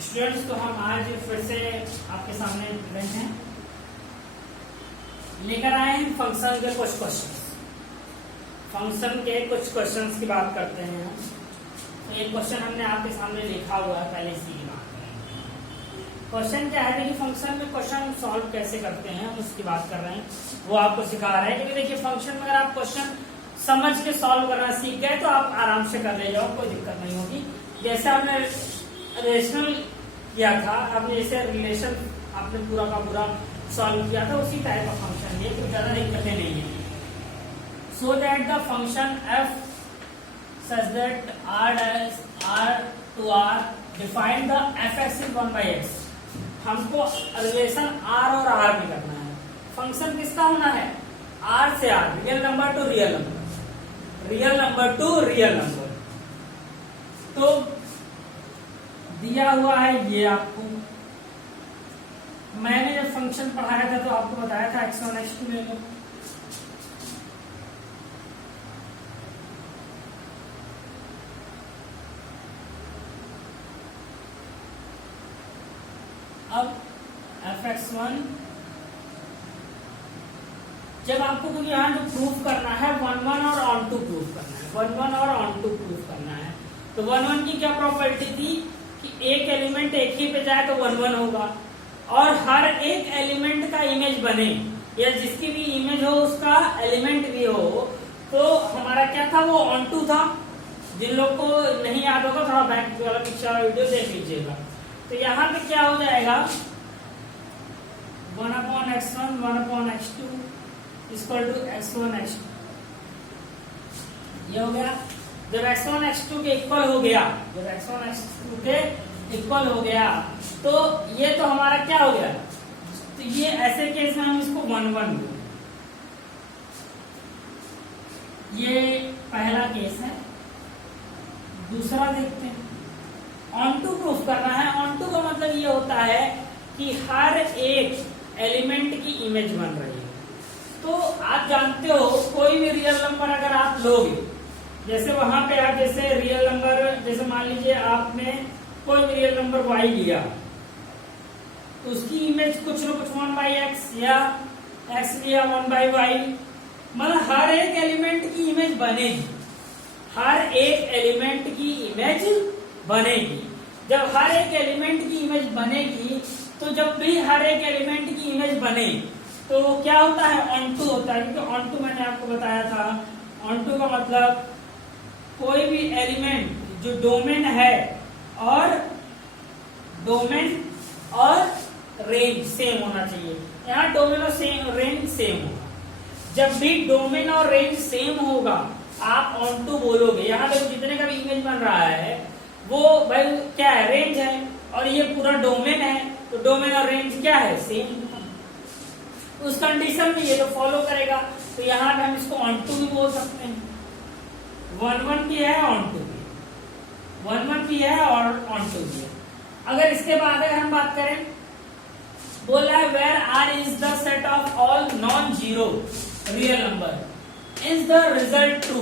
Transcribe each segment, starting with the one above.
Students, तो हम आज फिर से आपके सामने प्रेजेंट हैं, लेकर आए हैं फंक्शन के कुछ क्वेश्चंस। फंक्शन के कुछ क्वेश्चंस की बात करते हैं हम। तो एक क्वेश्चन हमने आपके सामने लिखा हुआ है, पहले इसी की बात करेंगे। क्वेश्चन क्या है कि फंक्शन में क्वेश्चन सॉल्व कैसे करते हैं, हम उसकी बात कर रहे हैं, वो आपको सिखा रहे हैं। क्योंकि देखिए, फंक्शन में अगर आप क्वेश्चन समझ के सॉल्व करना सीख गए तो आप आराम से कर ले जाओ, कोई दिक्कत नहीं होगी। जैसे आपने रिलेशनल किया था, आपने जैसे रिलेशन आपने पूरा का पूरा सॉल्व किया था, उसी टाइप का फंक्शन ये, कोई ज्यादा दिक्कतें नहीं है। So that the function F such that r to r define the F x is 1/x। हमको रिलेशन r और r में करना है। फंक्शन किसका होना है? r से r, real number two real number, real number two real number. तो दिया हुआ है ये आपको, मैंने जब फंक्शन पढ़ाया था तो आपको बताया था x1 x2 ले लो। अब fx1 जब आपको, क्योंकि यहाँ जो प्रूफ करना है 1 और ऑन टू प्रूफ करना है, 1 और ऑन टू प्रूफ करना है। तो 1 की क्या प्रॉपर्टी थी कि एक एलिमेंट एक ही पे जाए तो 1 होगा, और हर एक एलिमेंट का इमेज बने, या जिसकी भी इमेज हो उसका एलिमेंट भी हो। तो हमारा क्या था, वो ऑन टू था। जिन लोग को नहीं याद होगा थोड़ा बैक वाला पिक्चर वीडियो देख लीजिएगा। तो यहाँ पे क्या हो जाएगा, 1/x1 1/x2 equal to x1 x2। ये हो गया। जब x1 x2 के इक्वल हो गया, जब x1 x2 के इक्वल हो गया, तो ये तो हमारा क्या हो गया, तो ये ऐसे केस में हम इसको 1 ये पहला केस है। दूसरा देखते हैं, ऑन टू प्रूफ करना है। ऑन टू का मतलब ये होता है कि हर एक एलिमेंट की इमेज बन रही है। तो आप जानते हो, कोई भी रियल नंबर अगर आप लोगे, जैसे वहां पे आप जैसे रियल नंबर, जैसे मान लीजिए आपने कोई भी रियल नंबर y लिया, तो उसकी इमेज कुछ न कुछ 1/x या x लिया 1/y, मतलब हर एक एलिमेंट की इमेज बनेगी, हर एक एलिमेंट की इमेज बनेगी। जब हर एक एलिमेंट की इमेज बनेगी, तो जब भी हर एक एलिमेंट की इमेज बने तो क्या होता है, ऑन टू होता है। क्योंकि ऑन टू मैंने आपको बताया था, ऑन टू का मतलब कोई भी एलिमेंट जो डोमेन है और डोमेन और रेंज सेम होना चाहिए। यहाँ डोमेन और रेंज सेम होगा। जब भी डोमेन और रेंज सेम होगा, आप ऑन टू बोलोगे। यहाँ पे जितने का भी इमेज बन रहा है वो भाई क्या है, रेंज है, और ये पूरा डोमेन है, तो डोमेन और रेंज क्या है, सेम। उस कंडीशन में ये तो फॉलो करेगा। तो यहाँ पे हम इसको ऑन टू भी बोल सकते हैं। 1 भी है, ऑन टू भी, 1 भी है और ऑन टू भी है। अगर इसके बाद अगर हम बात करें, बोला है where R is the set of all non zero real number is the result true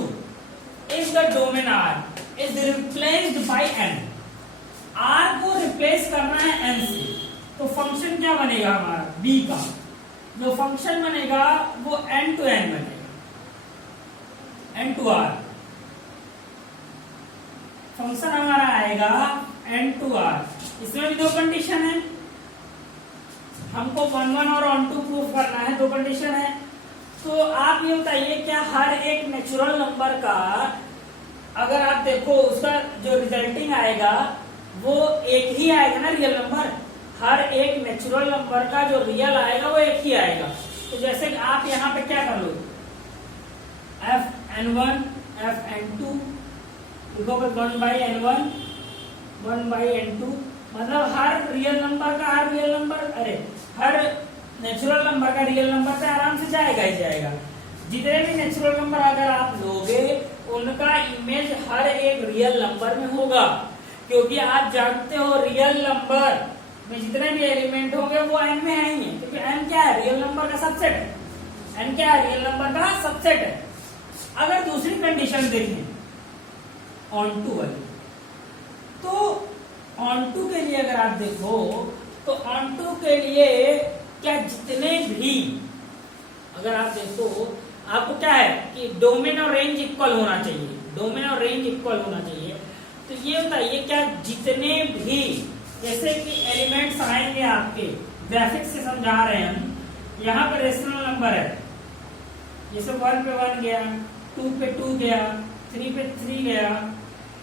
if the domain R is replaced by N. R को रिप्लेस करना है एन से, तो फंक्शन क्या बनेगा हमारा, बी का जो फंक्शन बनेगा वो एन टू एन बनेगा, एन टू आर। फंक्शन हमारा आएगा एन टू आर। इसमें भी दो कंडीशन है, हमको 1 और ऑन टू प्रूफ करना है, दो कंडीशन है। तो आप ये बताइए, क्या हर एक नेचुरल नंबर का अगर आप देखो उसका जो रिजल्टिंग आएगा वो एक ही आएगा ना, रियल नंबर। हर एक नेचुरल नंबर का जो रियल आएगा वो एक ही आएगा। तो जैसे कि आप यहाँ पे क्या कर लो, fn1 fn2 1/n1 1/n2, मतलब हर रियल नंबर का हर रियल नंबर, हर नेचुरल नंबर का रियल नंबर पे आराम से जाएगा ही जाएगा। जितने भी नेचुरल नंबर अगर आप लोगे उनका इमेज हर एक रियल नंबर में होगा। क्योंकि आप जानते हो रियल नंबर में जितने भी एलिमेंट होंगे वो एन में आएंगे, क्योंकि एन क्या है, रियल नंबर का सबसेट है। एन क्या है, रियल नंबर का सबसेट है। अगर दूसरी कंडीशन देखें ऑन टू वाली, तो ऑन टू के लिए अगर आप देखो तो ऑन टू के लिए क्या जितने भी, अगर आप देखो आपको क्या है कि डोमेन और रेंज इक्वल होना चाहिए, डोमेन और रेंज इक्वल होना चाहिए। तो ये बताइए क्या जितने भी जैसे कि एलिमेंट्स आएंगे आपके, ग्राफिक्स से समझा रहे हैं हम, यहाँ पर रेशनल नंबर है, जैसे 1 पे 1 गया, 2 पे 2 गया, 3 पे 3 गया,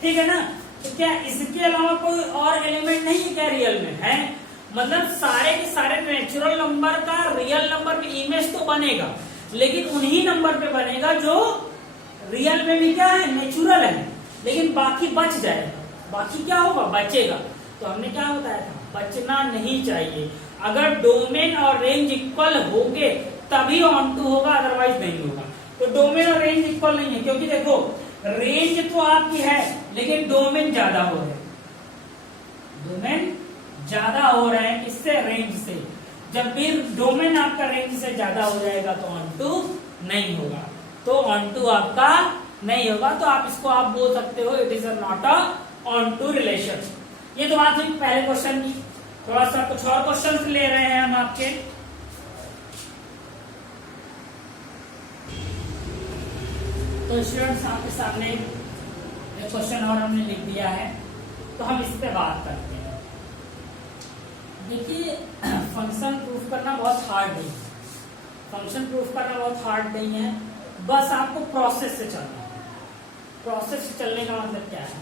ठीक है ना। तो क्या इसके अलावा कोई और एलिमेंट नहीं है क्या रियल में है? मतलब सारे के सारे नेचुरल नंबर का रियल नंबर में इमेज तो बनेगा, लेकिन उन्हीं नंबर पे बनेगा जो रियल में भी क्या है, नेचुरल है, लेकिन बाकी बच जाएगा। बाकी क्या होगा, बचेगा। तो हमने क्या बताया था, बचना नहीं चाहिए। अगर डोमेन और रेंज इक्वल होंगे तभी ऑन टू होगा, अदरवाइज नहीं होगा। तो डोमेन और रेंज इक्वल नहीं है, क्योंकि देखो रेंज तो आपकी है लेकिन डोमेन ज्यादा हो रहे हैं, डोमेन ज्यादा हो रहे हैं किससे, रेंज से। जब भी डोमेन आपका रेंज से ज्यादा हो जाएगा तो ऑन टू नहीं होगा, तो ऑन टू आपका नहीं होगा। तो आप इसको आप बोल सकते हो it is not a onto relation. ये तो बात हुई पहले क्वेश्चन की। थोड़ा सा कुछ और क्वेश्चन ले रहे हैं हम आपके। तो स्टूडेंट्स आपके सामने एक क्वेश्चन और हमने लिख दिया है, तो हम इस पे बात करते हैं। देखिए फंक्शन प्रूफ करना बहुत हार्ड नहीं है, फंक्शन प्रूफ करना बहुत हार्ड नहीं है, बस आपको प्रोसेस से चलना है। प्रोसेस से चलने का मतलब क्या है,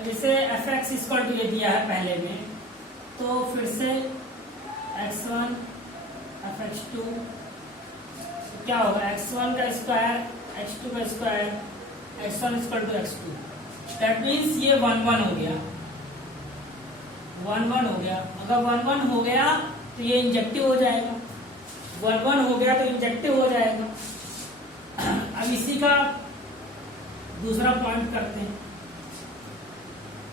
अब इसे fx इक्वल टू ये दिया है पहले में, तो फिर से x1 fx2 क्या होगा, x1 का स्क्वायर x2 का square, x1 equal to x2। That means ये 1 1 हो गया, 1 1 हो गया। अगर 1 1 हो गया तो ये इंजेक्टिव हो जाएगा, 1 1 हो गया तो इंजेक्टिव हो जाएगा। अब इसी का दूसरा पॉइंट करते हैं।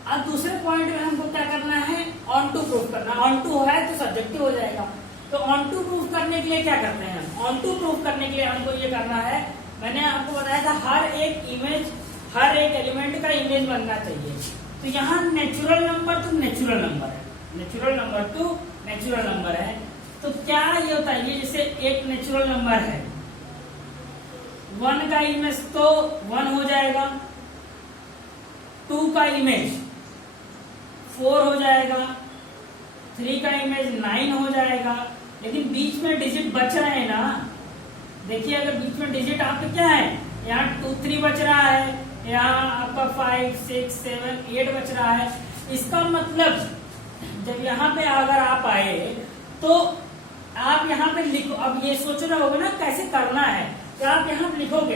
अब दूसरे पॉइंट में हमको क्या करना है, ऑन टू प्रूफ करना। ऑन टू है तो सब्जेक्टिव हो जाएगा। तो ऑन टू प्रूफ करने के लिए क्या करते हैं हम, ऑन टू प्रूफ करने के लिए हमको ये करना है, मैंने आपको बताया था हर एक इमेज, हर एक एलिमेंट का इमेज बनना चाहिए। तो यहाँ नेचुरल नंबर तो नेचुरल नंबर है, नेचुरल नंबर तो नेचुरल नंबर है। तो क्या ये होता है, ये जैसे एक नेचुरल नंबर है, 1 का इमेज तो 1 हो जाएगा, 2 का इमेज 4 हो जाएगा, 3 का इमेज 9 हो जाएगा। लेकिन बीच में डिजिट बच रहे हैं ना, देखिए अगर बीच में डिजिट आपके क्या है, यहाँ 2 3 बच रहा है, यहाँ आपका 5 6 7 8 बच रहा है। इसका मतलब जब यहाँ पे अगर आप आए तो आप यहाँ पे लिखो, अब ये सोच रहे होगे ना कैसे करना है, तो आप यहाँ लिखोगे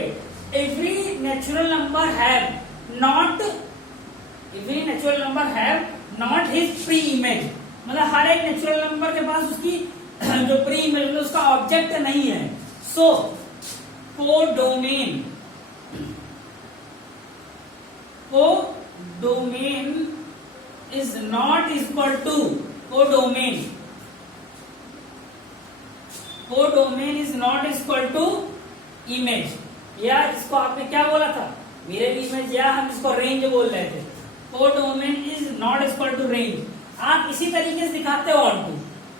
every natural number have not, every natural number have not his pre image. मतलब हर एक नेचुरल नंबर के पास उसकी जो प्री इमेज मतलब उसका ऑब्जेक्ट नहीं है। So codomain, codomain is not equal to, codomain, codomain is not equal to image. या इसको आपने क्या बोला था, मिरर इमेज, या हम इसको रेंज बोल रहे थे। Codomain is not equal to range. आप इसी तरीके से दिखाते हो ऑन टू।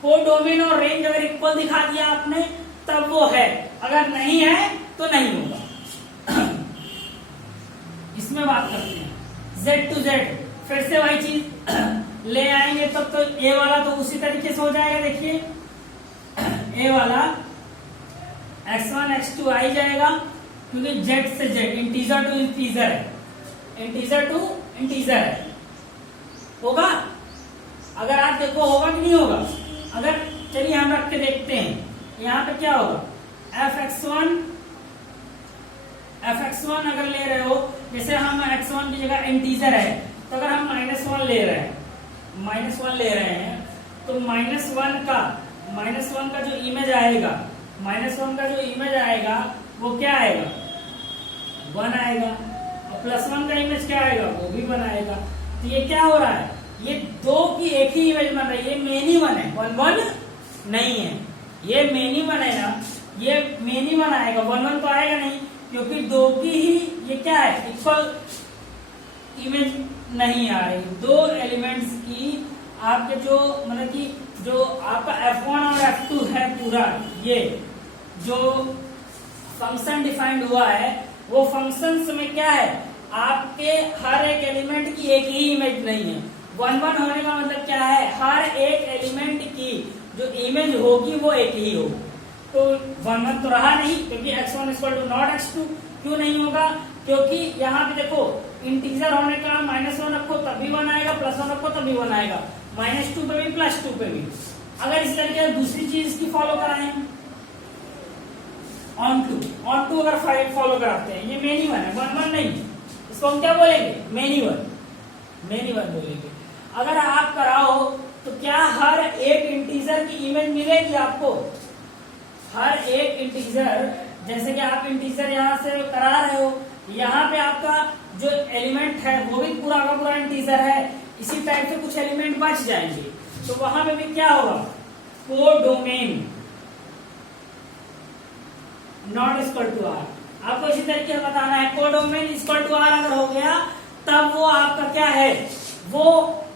कोडोमेन और रेंज अगर इक्वल दिखा दिया आपने तब वो है, अगर नहीं है तो नहीं होगा। इसमें बात करते हैं Z to Z, फिर से वही चीज ले आएंगे तब तो ए वाला तो उसी तरीके से हो जाएगा। देखिए ए वाला x1 x2 आ ही जाएगा, क्योंकि Z से Z, इंटीजर टू इंटीजर है, इंटीजर टू इंटीजर है, होगा। अगर आप देखो होगा कि नहीं होगा, अगर चलिए हम रख के देखते हैं, यहाँ पे क्या होगा, fx1 अगर ले रहे हो, जैसे हम x1 की जगह इंटीजर है, तो अगर हम -1 ले रहे हैं, -1 ले रहे हैं, तो -1 का जो इमेज आएगा, -1 का जो इमेज आएगा वो क्या आएगा, 1 आएगा। और +1 का इमेज क्या आएगा, वो भी 1 आएगा। तो ये क्या हो रहा है, ये 2 की एक ही इमेज बन रही है, ये मेनी 1 है, 1 1 नहीं है। ये मेनी 1 है ना, ये मेनी 1 आएगा, 1 1 तो आएगा नहीं, क्योंकि 2 की ही ये क्या है, इक्वल इमेज नहीं आ रही, दो एलिमेंट्स की आपके जो मतलब कि जो आपका F1 और F2 है पूरा, ये जो फंक्शन डिफाइंड हुआ है वो फंक्शंस में क्या है, आपके हर एक एलिमेंट की एक ही इमेज नहीं है। 1 1 होने का मतलब क्या है, हर एक एलिमेंट की जो इमेज होगी वो एक ही होगी। तो 1 1 तो रहा नहीं, क्योंकि x1 = नॉट x2। क्यों नहीं होगा, क्योंकि यहाँ पे देखो इंटीजर होने का -1 रखो तभी 1 आएगा, +1 रखो तभी 1 आएगा, -2 पे भी +2 पे भी। अगर इस तरीके से दूसरी चीज की फॉलो कराएं, ऑन टू अगर फॉलो कराते हैं, ये मेनी वन है, 1 1 नहीं, इसको हम क्या बोलेंगे, मेनी वन बोलेंगे। अगर आप कराओ तो क्या हर एक इंटीजर की इमेज मिलेगी आपको, हर एक इंटीजर, जैसे कि आप इंटीजर यहाँ से करा रहे हो, यहाँ पे आपका जो एलिमेंट है वो भी पूरा का पूरा इंटीजर है, इसी टाइप से कुछ एलिमेंट बच जाएंगे, तो वहां पे भी क्या होगा, codomain not equal to R. आपको इसी तरीके से बताना है, कोडोमेन इक्वल टू आर अगर हो गया तब वो आपका क्या है, वो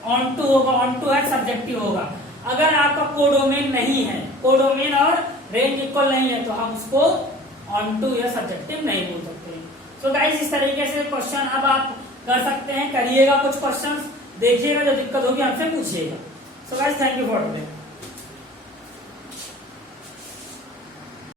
ऑन टू होगा, ऑन टू है सब्जेक्टिव होगा। अगर आपका कोडोमेन नहीं है, कोडोमेन और रेंज इक्वल नहीं है, तो हम उसको ऑन टू या सब्जेक्टिव नहीं बोल सकते। तो गाइस इस तरीके से क्वेश्चन अब आप कर सकते हैं, करिएगा कुछ क्वेश्चंस, देखिएगा, जो दिक्कत होगी हमसे पूछिएगा। So guys thank you for today.